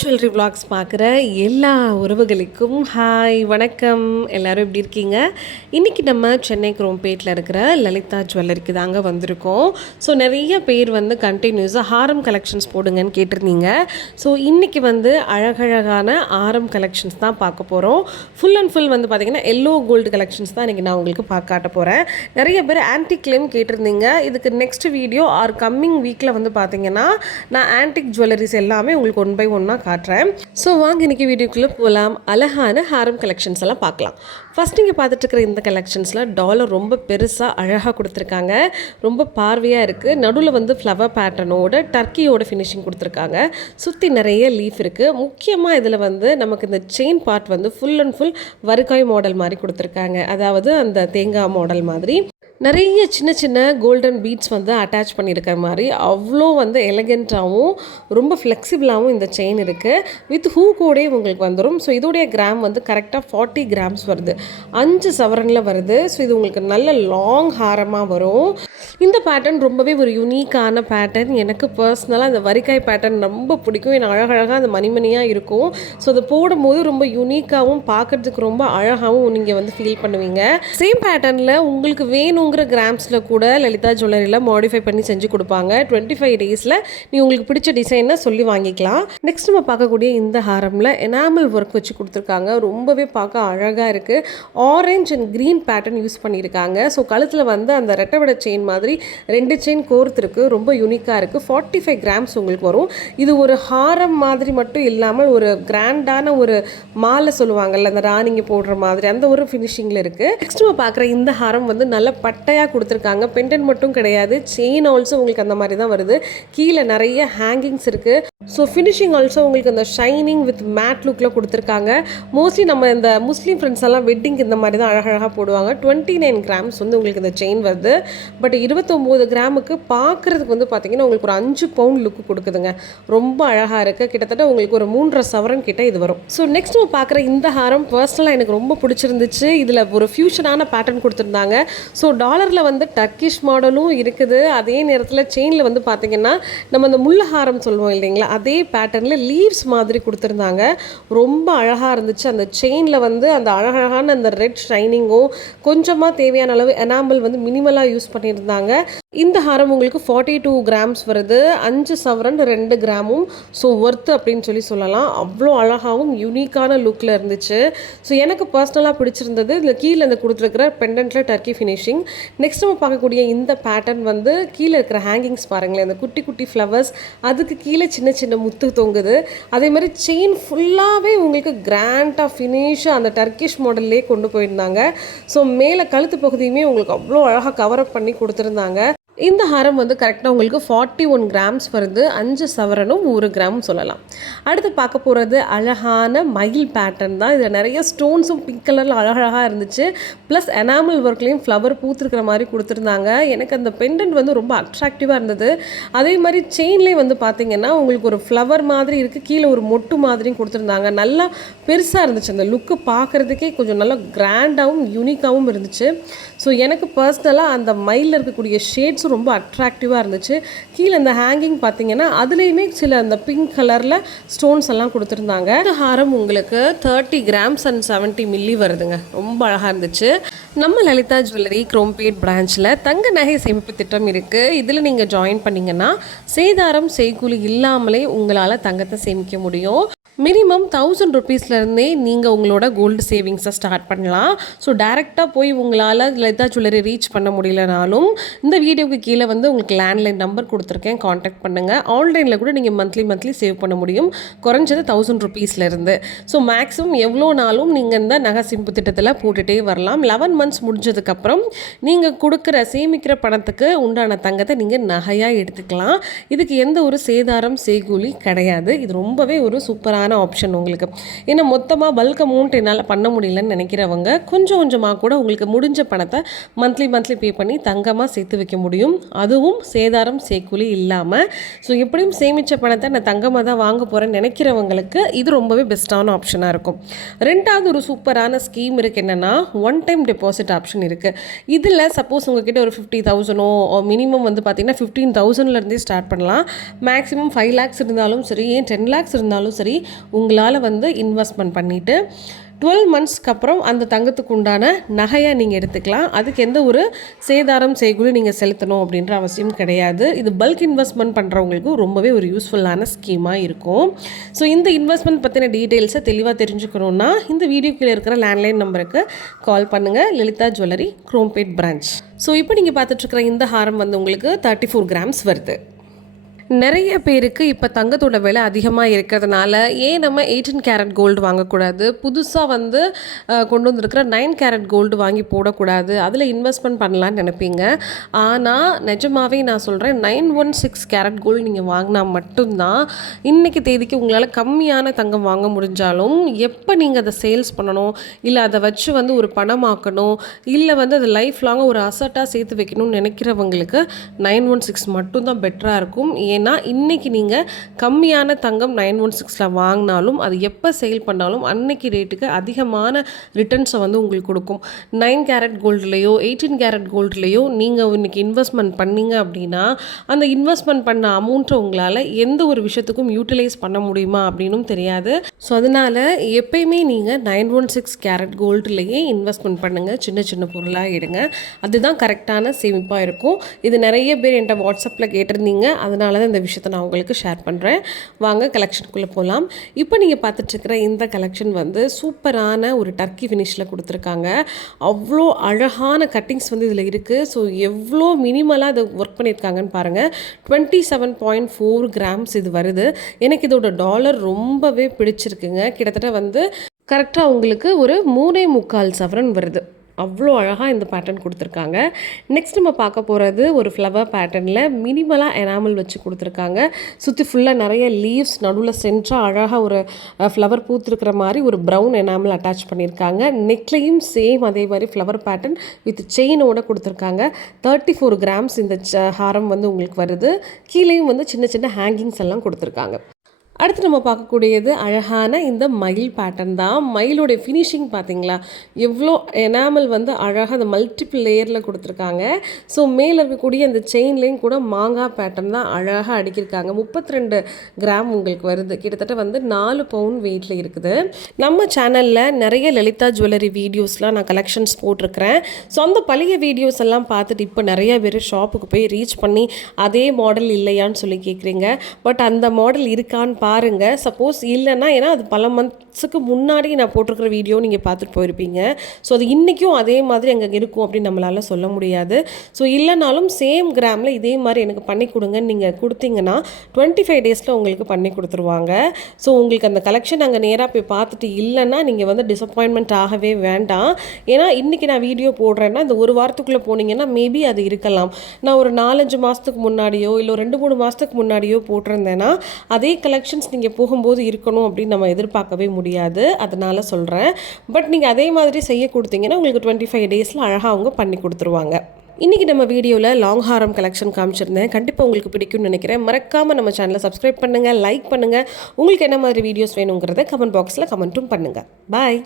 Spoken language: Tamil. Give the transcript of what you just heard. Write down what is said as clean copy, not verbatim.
ஜுவல்லரி விலாக்ஸ் பார்க்குற எல்லா உறவுகளுக்கும் ஹாய் வணக்கம். எல்லோரும் எப்படி இருக்கீங்க? இன்றைக்கி நம்ம சென்னை குரோம்பேட்டில் இருக்கிற லலிதா ஜுவல்லரிக்கு தாங்க வந்திருக்கோம். ஸோ நிறைய பேர் வந்து கண்டினியூஸாக ஹாரம் கலெக்ஷன்ஸ் போடுங்கன்னு கேட்டிருந்தீங்க. ஸோ இன்றைக்கி வந்து அழகழகான ஆரம் கலெக்ஷன்ஸ் தான் பார்க்க போகிறோம். ஃபுல் அண்ட் ஃபுல் வந்து பார்த்திங்கன்னா எல்லோ கோல்டு கலெக்ஷன்ஸ் தான் இன்றைக்கி நான் உங்களுக்கு காட்ட போகிறேன். நிறைய பேர் ஆன்டிக்லேயும் கேட்டிருந்தீங்க. இதுக்கு நெக்ஸ்ட் வீடியோ ஆர் கம்மிங் வீக்கில் வந்து பார்த்திங்கன்னா நான் ஆன்டிக் ஜுவல்லரிஸ் எல்லாமே உங்களுக்கு ஒன் பை ஒன்னாக காட்டுறேன். ஸோ வாங்க இன்றைக்கி வீடியோக்குள்ளே போகலாம். அழகான ஹாரம் கலெக்ஷன்ஸ் எல்லாம் பார்க்கலாம். ஃபஸ்ட் நீங்கள் பார்த்துட்டு இருக்கிற இந்த கலெக்ஷன்ஸில் டாலர் ரொம்ப பெருசாக அழகாக கொடுத்துருக்காங்க. ரொம்ப பார்வையாக இருக்குது. நடுவில் வந்து ஃப்ளவர் பேட்டர்னோட டர்க்கியோட ஃபினிஷிங் கொடுத்துருக்காங்க. சுற்றி நிறைய லீஃப் இருக்குது. முக்கியமாக இதில் வந்து நமக்கு இந்த செயின் பார்ட் வந்து ஃபுல் அண்ட் ஃபுல் வருகாய் மாடல் மாதிரி கொடுத்துருக்காங்க. அதாவது அந்த தேங்காய் மாடல் மாதிரி நிறைய சின்ன சின்ன கோல்டன் பீட்ஸ் வந்து அட்டாச் பண்ணியிருக்கிற மாதிரி அவ்வளோ வந்து எலகெண்ட்டாகவும் ரொம்ப ஃப்ளெக்சிபிளாகவும் இந்த செயின் இருக்குது. வித் ஹூ கூடே உங்களுக்கு வந்துடும். ஸோ இதோடைய கிராம் வந்து கரெக்டாக 40 கிராம்ஸ் வருது. 5 சவரனில் வருது. ஸோ இது உங்களுக்கு நல்ல லாங் ஹாரமாக வரும். இந்த பேட்டர்ன் ரொம்பவே ஒரு யூனிக்கான பேட்டர்ன். எனக்கு பர்சனலாக அந்த வரிக்காய் பேட்டர்ன் ரொம்ப பிடிக்கும். எனக்கு அழகழகாக அந்த மணிமணியாக இருக்கும். ஸோ அதை போடும்போது ரொம்ப யூனிக்காகவும் பார்க்குறதுக்கு ரொம்ப அழகாகவும் நீங்கள் வந்து ஃபீல் பண்ணுவீங்க. சேம் பேட்டர்னில் உங்களுக்கு வேணுங்கிற கிராம்ஸில் கூட லலிதா ஜுவல்லரியில் மாடிஃபை பண்ணி செஞ்சு கொடுப்பாங்க. 25 டேஸில் நீங்கள் உங்களுக்கு பிடிச்ச டிசைனை சொல்லி வாங்கிக்கலாம். நெக்ஸ்ட் நம்ம பார்க்கக்கூடிய இந்த ஹாரமில் எனாமல் ஒர்க் வச்சு கொடுத்துருக்காங்க. ரொம்பவே பார்க்க அழகாக இருக்குது. Orange and green pattern use பண்ணியிருக்காங்க. ஸோ கழுத்தில் வந்து அந்த ரெட்டை செயின் மாதிரி 2 செயின் கோர்த்துருக்கு. ரொம்ப யூனிக்காக இருக்குது. 45 கிராம்ஸ் உங்களுக்கு வரும். இது ஒரு ஹாரம் மாதிரி மட்டும் இல்லாமல் ஒரு கிராண்டான ஒரு மாலை சொல்லுவாங்கல்ல, அந்த ராணிங்க போடுற மாதிரி அந்த ஒரு ஃபினிஷிங்கில் இருக்குது. நெக்ஸ்ட் நம்ம பார்க்குற இந்த ஹாரம் வந்து நல்ல பட்டையாக கொடுத்துருக்காங்க. பெண்டன் மட்டும் கிடையாது, செயின் ஆல்சோ உங்களுக்கு அந்த மாதிரி தான் வருது. கீழே நிறைய ஹேங்கிங்ஸ் இருக்குது. ஸோ ஃபினிஷிங் ஆல்சோ உங்களுக்கு அந்த ஷைனிங் வித் மேட் லுக்கில் கொடுத்துருக்காங்க. மோஸ்ட்லி நம்ம இந்த முஸ்லீம் ஃப்ரெண்ட்ஸ் எல்லாம் வெட்டிங் இந்த மாதிரி தான் அழகழகாக போடுவாங்க. 29 கிராம்ஸ் வந்து உங்களுக்கு இந்த செயின் வருது. பட் 29 கிராமுக்கு பார்க்குறதுக்கு வந்து பார்த்திங்கன்னா உங்களுக்கு ஒரு 5 பவுண்ட் லுக்கு கொடுக்குதுங்க. ரொம்ப அழகாக இருக்குது. கிட்டத்தட்ட உங்களுக்கு ஒரு 3.5 சவரன் கிட்ட இது வரும். ஸோ நெக்ஸ்ட் நம்ம பார்க்குற இந்த ஹாரம் பர்சனலாக எனக்கு ரொம்ப பிடிச்சிருந்துச்சு. இதில் ஒரு ஃபியூஷனான பேட்டர்ன் கொடுத்துருந்தாங்க. ஸோ டாலரில் வந்து டர்க்கிஷ் மாடலும் இருக்குது. அதே நேரத்தில் செயினில் வந்து பார்த்திங்கன்னா நம்ம அந்த முள்ள ஹாரம் சொல்லுவோம் இல்லைங்களா, அதே பேட்டர்னில் லீவ்ஸ் மாதிரி கொடுத்துருந்தாங்க. ரொம்ப அழகாக இருந்துச்சு. அந்த செயினில் வந்து அந்த அழகழகான அந்த ரெட் ஷைனிங்கும் கொஞ்சமாக தேவையான அளவு எனாமல் வந்து மினிமலாக யூஸ் பண்ணியிருந்தாங்க. இந்த ஹாரம் உங்களுக்கு 42 கிராம்ஸ் வருது. 5 சவரன் 2 கிராமும். ஸோ ஒர்த்து அப்படின்னு சொல்லலாம். அவ்வளோ அழகாகவும் யூனிக்கான லுக்கில் இருந்துச்சு. ஸோ எனக்கு பர்சனலாக பிடிச்சிருந்தது. இதில் கீழே இந்த கொடுத்துருக்கிற பெண்டன்ட்டில் டர்க்கி ஃபினிஷிங். நெக்ஸ்ட் நம்ம பார்க்கக்கூடிய இந்த பேட்டர்ன் வந்து கீழே இருக்கிற ஹேங்கிங்ஸ் பாருங்களேன். அந்த குட்டி குட்டி ஃப்ளவர்ஸ், அதுக்கு கீழே சின்ன சின்ன முத்து தொங்குது. அதே மாதிரி செயின் ஃபுல்லாகவே உங்களுக்கு கிராண்டாக ஃபினிஷாக அந்த டர்க்கிஷ் மாடல்லே கொண்டு போயிருந்தாங்க. ஸோ மேலே கழுத்து பகுதியுமே உங்களுக்கு அவ்வளோ அழகாக கவரப் பண்ணி கொடுத்துருந்தாங்க. இந்த ஹாரம் வந்து கரெக்டாக உங்களுக்கு 41 கிராம்ஸ் வருது. 5 சவரனும் 1 கிராமும் சொல்லலாம். அடுத்து பார்க்க போகிறது அழகான மயில் பேட்டர்ன் தான். இதில் நிறைய ஸ்டோன்ஸும் பிங்க் கலரில் அழகழகாக இருந்துச்சு. ப்ளஸ் எனாமல் ஒர்க்லேயும் ஃப்ளவர் பூத்துருக்கிற மாதிரி கொடுத்துருந்தாங்க. எனக்கு அந்த பெண்டன்ட் வந்து ரொம்ப அட்ராக்டிவாக இருந்தது. அதே மாதிரி செயின்லேயே வந்து பார்த்திங்கன்னா உங்களுக்கு ஒரு ஃப்ளவர் மாதிரி இருக்குது. கீழே ஒரு மொட்டு மாதிரியும் கொடுத்துருந்தாங்க. நல்லா பெருசாக இருந்துச்சு. அந்த லுக்கு பார்க்குறதுக்கே கொஞ்சம் நல்லா கிராண்டாகவும் யூனிக்காகவும் இருந்துச்சு. ஸோ எனக்கு பர்சனலாக அந்த மயிலில் இருக்கக்கூடிய ஷேட்ஸும் ரொம்ப அட்ராக்டிவாக இருந்துச்சு. கீழே இந்த ஹேங்கிங் பார்த்தீங்கன்னா அதுலேயுமே சில அந்த பிங்க் கலரில் ஸ்டோன்ஸ் எல்லாம் கொடுத்துருந்தாங்க. இந்த ஹாரம் உங்களுக்கு 30 கிராம்ஸ் அண்ட் 70 மில்லி வருதுங்க. ரொம்ப அழகாக இருந்துச்சு. நம்ம லலிதா ஜுவல்லரி குரோம்பேட் பிரான்ச்சில் தங்க நகை சேமிப்பு திட்டம் இருக்குது. இதில் நீங்கள் ஜாயின் பண்ணிங்கன்னா சேதாரம் செய்கூலி இல்லாமலே உங்களால் தங்கத்தை சேமிக்க முடியும். மினிமம் 1000 ருபீஸ்லேருந்தே நீங்கள் உங்களோட கோல்டு சேவிங்ஸை ஸ்டார்ட் பண்ணலாம். ஸோ டேரெக்டாக போய் உங்களால் லலிதா ஜுவல்லரி ரீச் பண்ண முடியலனாலும் இந்த வீடியோவுக்கு கீழே வந்து உங்களுக்கு லேண்ட்லைன் நம்பர் கொடுத்துருக்கேன், காண்டாக்ட் பண்ணுங்கள். ஆன்லைனில் கூட நீங்கள் மந்த்லி சேவ் பண்ண முடியும். குறைஞ்சது 1000 ருபீஸ்லேருந்து. ஸோ மேக்ஸிமம் எவ்வளோ நாளும் நீங்கள் இந்த நகை சேமிப்பு திட்டத்தில் போட்டுகிட்டே வரலாம். 11 மந்த்ஸ் முடிஞ்சதுக்கப்புறம் நீங்கள் கொடுக்குற சேமிக்கிற பணத்துக்கு உண்டான தங்கத்தை நீங்கள் நகையாக எடுத்துக்கலாம். இதுக்கு எந்த ஒரு சேதாரம் செய்கூலி கிடையாது. இது ரொம்பவே ஒரு சூப்பரான பெஸ்ட்டான ஆப்ஷன் உங்களுக்கு. ஏன்னா மொத்தமாக பல்க் அமௌண்ட் என்னால் பண்ண முடியலன்னு நினைக்கிறவங்க கொஞ்சம் கொஞ்சமாக கூட உங்களுக்கு முடிஞ்ச பணத்தை மந்த்லி பே பண்ணி தங்கமாக சேர்த்து வைக்க முடியும். அதுவும் சேதாரம் சேக்குலி இல்லாமல். ஸோ எப்படியும் சேமித்த பணத்தை நான் தங்கமாக தான் வாங்க போகிறேன்னு நினைக்கிறவங்களுக்கு இது ரொம்பவே பெஸ்ட்டான ஆப்ஷனாக இருக்கும். ரெண்டாவது ஒரு சூப்பரான ஸ்கீம் இருக்குது. என்னென்னா ஒன் டைம் டெபாசிட் ஆப்ஷன் இருக்குது. இதில் சப்போஸ் உங்ககிட்ட ஒரு 50,000 மினிமம் வந்து பார்த்திங்கன்னா 15,000லேருந்தே ஸ்டார்ட் பண்ணலாம். மேக்ஸிமம் 5 lakhs இருந்தாலும் சரி, ஏன் 10 lakhs இருந்தாலும் சரி, உங்களால் வந்து இன்வெஸ்ட்மெண்ட் பண்ணிவிட்டு 12 monthsக்கு அப்புறம் அந்த தங்கத்துக்கு உண்டான நகையை நீங்கள் எடுத்துக்கலாம். அதுக்கு எந்த ஒரு சேதாரம் செய்கூலி நீங்கள் செலுத்தணும் அப்படின்ற அவசியம் கிடையாது. இது பல்க் இன்வெஸ்ட்மெண்ட் பண்ணுறவங்களுக்கு ரொம்பவே ஒரு யூஸ்ஃபுல்லான ஸ்கீமாக இருக்கும். ஸோ இந்த இன்வெஸ்ட்மெண்ட் பற்றின டீட்டெயில்ஸை தெளிவாக தெரிஞ்சுக்கணுன்னா இந்த வீடியோ கீழே இருக்கிற லேண்ட்லைன் நம்பருக்கு கால் பண்ணுங்கள். Lalitha jewellery, Chromepet branch. So இப்போ நீங்கள் பார்த்துட்ருக்கிற இந்த ஹாரம் வந்து உங்களுக்கு 34 grams வருது. நிறைய பேருக்கு இப்போ தங்கத்தோட விலை அதிகமாக இருக்கிறதுனால ஏன் நம்ம 18 கேரட் கோல்டு வாங்கக்கூடாது, புதுசாக வந்து கொண்டு வந்திருக்கிற 9 கேரட் கோல்டு வாங்கி போடக்கூடாது, அதில் இன்வெஸ்ட்மெண்ட் பண்ணலான்னு நினைப்பீங்க. ஆனால் நிஜமாகவே நான் சொல்கிறேன், 916 கேரட் கோல்டு நீங்கள் வாங்கினா மட்டும்தான் இன்றைக்கி தேதிக்கு உங்களால் கம்மியான தங்கம் வாங்க முடிஞ்சாலும் எப்போ நீங்கள் அதை சேல்ஸ் பண்ணணும், இல்லை அதை வச்சு வந்து ஒரு பணமாக்கணும், இல்லை வந்து அதை லைஃப் லாங்காக ஒரு அசட்டாக சேர்த்து வைக்கணும்னு நினைக்கிறவங்களுக்கு 916 மட்டும்தான் பெட்டராக இருக்கும். ஏன்னா இன்றைக்கி நீங்கள் கம்மியான தங்கம் 916 வாங்கினாலும் அது எப்போ சேல் பண்ணாலும் அன்னைக்கு ரேட்டுக்கு அதிகமான ரிட்டர்ன்ஸை வந்து உங்களுக்கு கொடுக்கும். 9 கேரட் கோல்டுலேயோ 18 கேரட் கோல்டுலேயோ நீங்கள் இன்றைக்கி இன்வெஸ்ட்மெண்ட் பண்ணிங்க அப்படின்னா அந்த இன்வெஸ்ட்மெண்ட் பண்ண அமௌண்ட்டை உங்களால் எந்த ஒரு விஷயத்துக்கும் யூட்டிலைஸ் பண்ண முடியுமா அப்படின்னும் தெரியாது. ஸோ அதனால் எப்பயுமே நீங்கள் 916 கேரட் கோல்டுலேயே இன்வெஸ்ட்மெண்ட் பண்ணுங்கள். சின்ன சின்ன பொருளாக எடுங்க, அதுதான் கரெக்டான சேமிப்பாக இருக்கும். இது நிறைய பேர் என்கிட்ட வாட்ஸ்அப்பில் கேட்டிருந்தீங்க, அதனால தான் இந்த விஷயத்தை நான் உங்களுக்கு ஷேர் பண்ணுறேன். வாங்க கலெக்ஷனுக்குள்ளே போகலாம். இப்போ நீங்கள் பார்த்துட்ருக்கிற இந்த கலெக்ஷன் வந்து சூப்பரான ஒரு டர்க்கி ஃபினிஷில் கொடுத்துருக்காங்க. அவ்வளோ அழகான கட்டிங்ஸ் வந்து இதில் இருக்குது. ஸோ எவ்வளோ மினிமலாக அதை ஒர்க் பண்ணியிருக்காங்கன்னு பாருங்கள். 27.4 grams இது வருது. எனக்கு இதோட டாலர் ரொம்பவே பிடிச்சிருக்குங்க. கிட்டத்தட்ட வந்து கரெக்டாக உங்களுக்கு ஒரு 3.25 சவரன் வருது. அவ்வளோ அழகாக இந்த பேட்டர்ன் கொடுத்துருக்காங்க. நெக்ஸ்ட் நம்ம பார்க்க போகிறது ஒரு ஃப்ளவர் பேட்டர்னில் மினிமலாக எனாமல் வச்சு கொடுத்துருக்காங்க. சுற்றி ஃபுல்லாக நிறைய லீவ்ஸ், நடுவில் சென்ட்ராக அழகாக ஒரு ஃப்ளவர் பூத்துருக்கிற மாதிரி ஒரு ப்ரௌன் எனாமல் அட்டாச் பண்ணியிருக்காங்க. நெக்லையும் சேம் அதே மாதிரி ஃப்ளவர் பேட்டர்ன் வித் செயினோட கொடுத்துருக்காங்க. 34 grams இந்த ஹாரம் வந்து உங்களுக்கு வருது. கீழேயும் வந்து சின்ன சின்ன ஹேங்கிங்ஸ் எல்லாம் கொடுத்துருக்காங்க. அடுத்து நம்ம பார்க்கக்கூடியது அழகான இந்த மயில் பேட்டர்ன் தான். மயிலோடைய ஃபினிஷிங் பார்த்தீங்களா, எவ்வளோ எனாமல் வந்து அழகாக அந்த மல்டிபிள் லேயரில் கொடுத்துருக்காங்க. ஸோ மேலே இருக்கக்கூடிய அந்த செயின்லேயும் கூட மாங்காய் பேட்டர்ன் தான் அழகாக அடிக்கிருக்காங்க. 32 gram உங்களுக்கு வருது. கிட்டத்தட்ட வந்து 4 pound வெயிட்டில் இருக்குது. நம்ம சேனலில் நிறைய லலிதா ஜுவல்லரி வீடியோஸ்லாம் நான் கலெக்ஷன்ஸ் போட்டிருக்கிறேன். ஸோ அந்த பழைய வீடியோஸ் எல்லாம் பார்த்துட்டு இப்போ நிறைய பேர் ஷாப்புக்கு போய் ரீச் பண்ணி அதே மாடல் இல்லையான்னு சொல்லி கேட்குறீங்க. பட் அந்த மாடல் இருக்கான்னு பாருங்கள். சப்போஸ் இல்லைன்னா, ஏன்னா அது பல மந்த்ஸுக்கு முன்னாடி நான் போட்டிருக்கிற வீடியோ நீங்கள் பார்த்துட்டு போயிருப்பீங்க. ஸோ அது இன்றைக்கும் அதே மாதிரி அங்கே இருக்கும் அப்படின்னு நம்மளால் சொல்ல முடியாது. ஸோ இல்லைனாலும் சேம் கிராமில் இதே மாதிரி எனக்கு பண்ணி கொடுங்கன்னு நீங்கள் கொடுத்தீங்கன்னா 25 daysல உங்களுக்கு பண்ணி கொடுத்துருவாங்க. ஸோ உங்களுக்கு அந்த கலெக்ஷன் அங்கே நேராக போய் பார்த்துட்டு இல்லைன்னா நீங்கள் வந்து டிசப்பாயின்மெண்ட் ஆகவே வேண்டாம். ஏன்னா இன்றைக்கி நான் வீடியோ போடுறேன்னா இந்த ஒரு வாரத்துக்குள்ளே போனீங்கன்னா மேபி அது இருக்கலாம். நான் ஒரு 4-5 மாதத்துக்கு முன்னாடியோ இல்லை 2-3 மாதத்துக்கு முன்னாடியோ போட்டிருந்தேன்னா அதே கலெக்ஷன்ஸ் நீங்கள் போகும்போது இருக்கணும் அப்படின்னு நம்ம எதிர்பார்க்கவே முடியாது. அதனால் சொல்கிறேன். பட் நீங்கள் அதே மாதிரி செய்ய கொடுத்தீங்கன்னா உங்களுக்கு 25 daysல அழகாக அவங்க பண்ணி கொடுத்துருவாங்க. இன்றைக்கி நம்ம வீடியோவில் லாங் ஹாரம் கலெக்ஷன் காமிச்சிருந்தேன். கண்டிப்பாக உங்களுக்கு பிடிக்கும்னு நினைக்கிறேன். மறக்காமல் நம்ம சேனலை சப்ஸ்கிரைப் பண்ணுங்கள், லைக் பண்ணுங்கள். உங்களுக்கு என்ன மாதிரி வீடியோஸ் வேணுங்கிறத கமெண்ட் பாக்ஸில் கமெண்ட்டும் பண்ணுங்கள். பாய்.